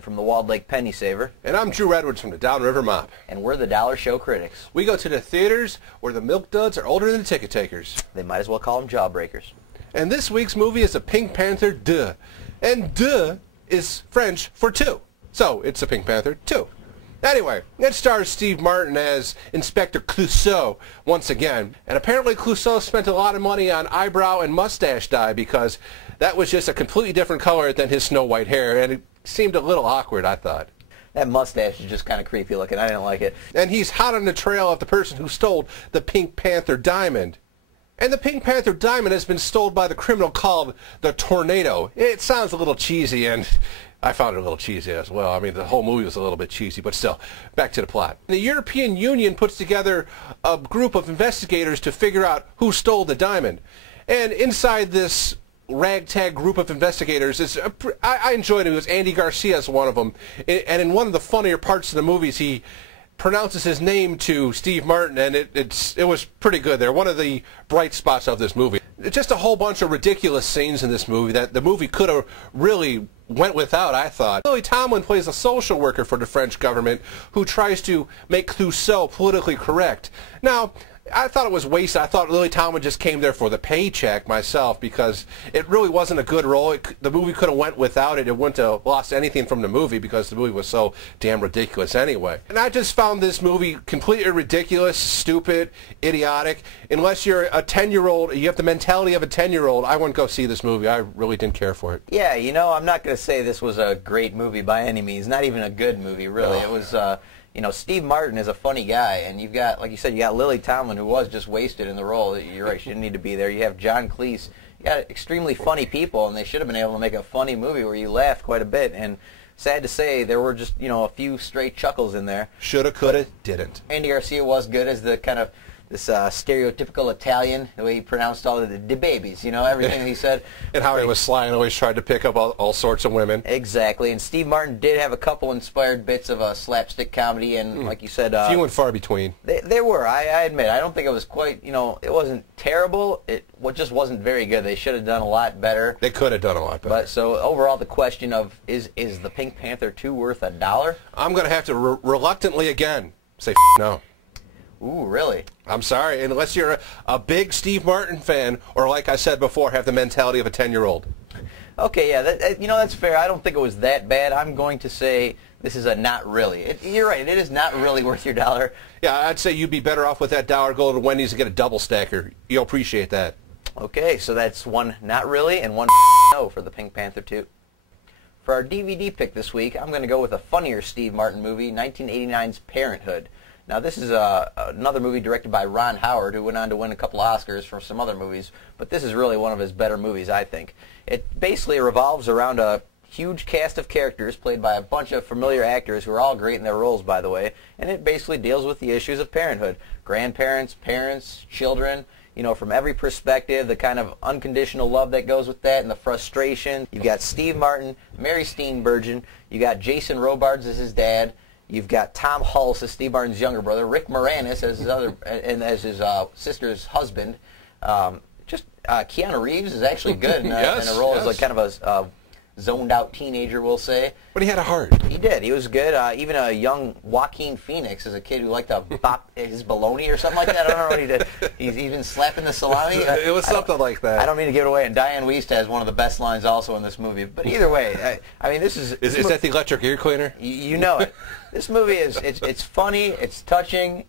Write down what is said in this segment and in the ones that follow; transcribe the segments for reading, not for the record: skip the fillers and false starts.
Vincent from the Walled Lake Penny Saver. And I'm Drew Edwards from the Downriver Mop. And we're the Dollar Show Critics. We go to the theaters where the milk duds are older than the ticket takers. They might as well call them jawbreakers. And this week's movie is The Pink Panther 2. And 2 is French for two. So it's The Pink Panther 2. Anyway, it stars Steve Martin as Inspector Clouseau once again. And apparently Clouseau spent a lot of money on eyebrow and mustache dye because that was just a completely different color than his snow white hair. And it seemed a little awkward, I thought. That mustache is just kind of creepy looking. I didn't like it. And he's hot on the trail of the person who stole the Pink Panther diamond. And the Pink Panther diamond has been stolen by the criminal called the Tornado. It sounds a little cheesy, and I found it a little cheesy as well. I mean, the whole movie was a little bit cheesy, but still, back to the plot. The European Union puts together a group of investigators to figure out who stole the diamond. And inside this ragtag group of investigators, I enjoyed it. It was Andy Garcia as one of them. And in one of the funnier parts of the movies, he pronounces his name to Steve Martin, and it was pretty good there. One of the bright spots of this movie. Just a whole bunch of ridiculous scenes in this movie that the movie could have really went without, I thought. Lily Tomlin plays a social worker for the French government who tries to make Clouseau politically correct. Now, I thought it was wasted. I thought Lily Tomlin just came there for the paycheck myself because it really wasn't a good role. The movie could have went without it. It wouldn't have lost anything from the movie because the movie was so damn ridiculous anyway. And I just found this movie completely ridiculous, stupid, idiotic. Unless you're a 10-year-old, you have the mentality of a 10-year-old, I wouldn't go see this movie. I really didn't care for it. Yeah, you know, I'm not going to say this was a great movie by any means. Not even a good movie, really. It was... you know, Steve Martin is a funny guy, and you've got, like you said, you got Lily Tomlin, who was just wasted in the role. You're right, she didn't need to be there. You have John Cleese. You got extremely funny people, and they should have been able to make a funny movie where you laughed quite a bit. And sad to say, there were just, you know, a few stray chuckles in there. Shoulda, coulda, didn't. Andy Garcia was good as the kind of this stereotypical Italian, the way he pronounced all of the babies, you know, everything he said. And how he was sly and always tried to pick up all sorts of women. Exactly. And Steve Martin did have a couple inspired bits of slapstick comedy, and like you said... few and far between. There were, I admit. I don't think it was quite, you know, it wasn't terrible. It just wasn't very good. They should have done a lot better. They could have done a lot better. But so overall, the question of, is the Pink Panther 2 worth $1? I'm going to have to reluctantly again say no. Ooh, really? I'm sorry, unless you're a big Steve Martin fan, or like I said before, have the mentality of a 10-year-old. Okay, yeah, you know, that's fair. I don't think it was that bad. I'm going to say this is a not really. You're right, it is not really worth your $1. Yeah, I'd say you'd be better off with that $1 go to Wendy's and get a double stacker. You'll appreciate that. Okay, so that's one not really and one no for the Pink Panther 2. For our DVD pick this week, I'm going to go with a funnier Steve Martin movie, 1989's Parenthood. Now, this is another movie directed by Ron Howard, who went on to win a couple Oscars for some other movies, but this is really one of his better movies, I think. It basically revolves around a huge cast of characters played by a bunch of familiar actors who are all great in their roles, by the way, and it basically deals with the issues of parenthood. Grandparents, parents, children, you know, from every perspective, the kind of unconditional love that goes with that and the frustration. You've got Steve Martin, Mary Steenburgen, you got Jason Robards as his dad, you've got Tom Hulce as Steve Martin's younger brother, Rick Moranis as his his sister's husband. Keanu Reeves is actually good in a role as like kind of a zoned-out teenager, we'll say. But he had a heart. He did. He was good. Even a young Joaquin Phoenix as a kid who liked to bop his bologna or something like that. I don't know what he did. He's even slapping the salami. It was something like that. I don't mean to give it away. And Diane Wiest has one of the best lines also in this movie. But either way, I mean, this is... Is that the electric ear cleaner? You know it. This movie is, it's funny, it's touching,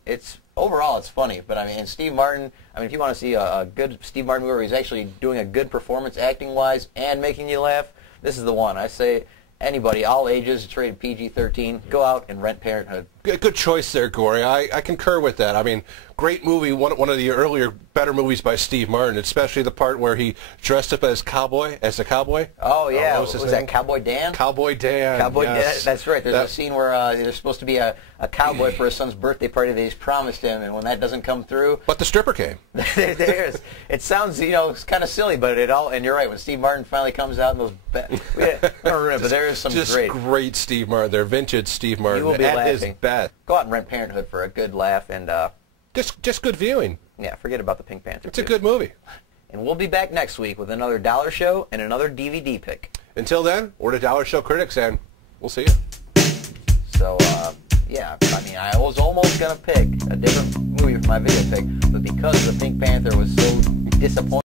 overall it's funny. But I mean, and Steve Martin, I mean, if you want to see a good Steve Martin movie where he's actually doing a good performance acting-wise and making you laugh, this is the one. I say anybody, all ages, it's rated PG-13, go out and rent Parenthood. Good choice there, Gory. I concur with that. I mean, great movie, one of the earlier, better movies by Steve Martin, especially the part where he dressed up as a cowboy. Oh, yeah. What was that, Cowboy Dan? Cowboy Dan, Cowboy yes. Dan, that's right. There's a scene where there's supposed to be a cowboy for his son's birthday party that he's promised him, and when that doesn't come through... But the stripper came. There is. It sounds, you know, it's kind of silly, but and you're right, when Steve Martin finally comes out in those... but there is some great Steve Martin there, vintage Steve Martin. You will be laughing. Go out and rent Parenthood for a good laugh and just good viewing. Yeah, forget about the Pink Panther. It's a good movie. And we'll be back next week with another Dollar Show and another DVD pick. Until then, we're the Dollar Show Critics, and We'll see you. So, yeah, I mean, I was almost going to pick a different movie for my video pick, but because the Pink Panther was so disappointing,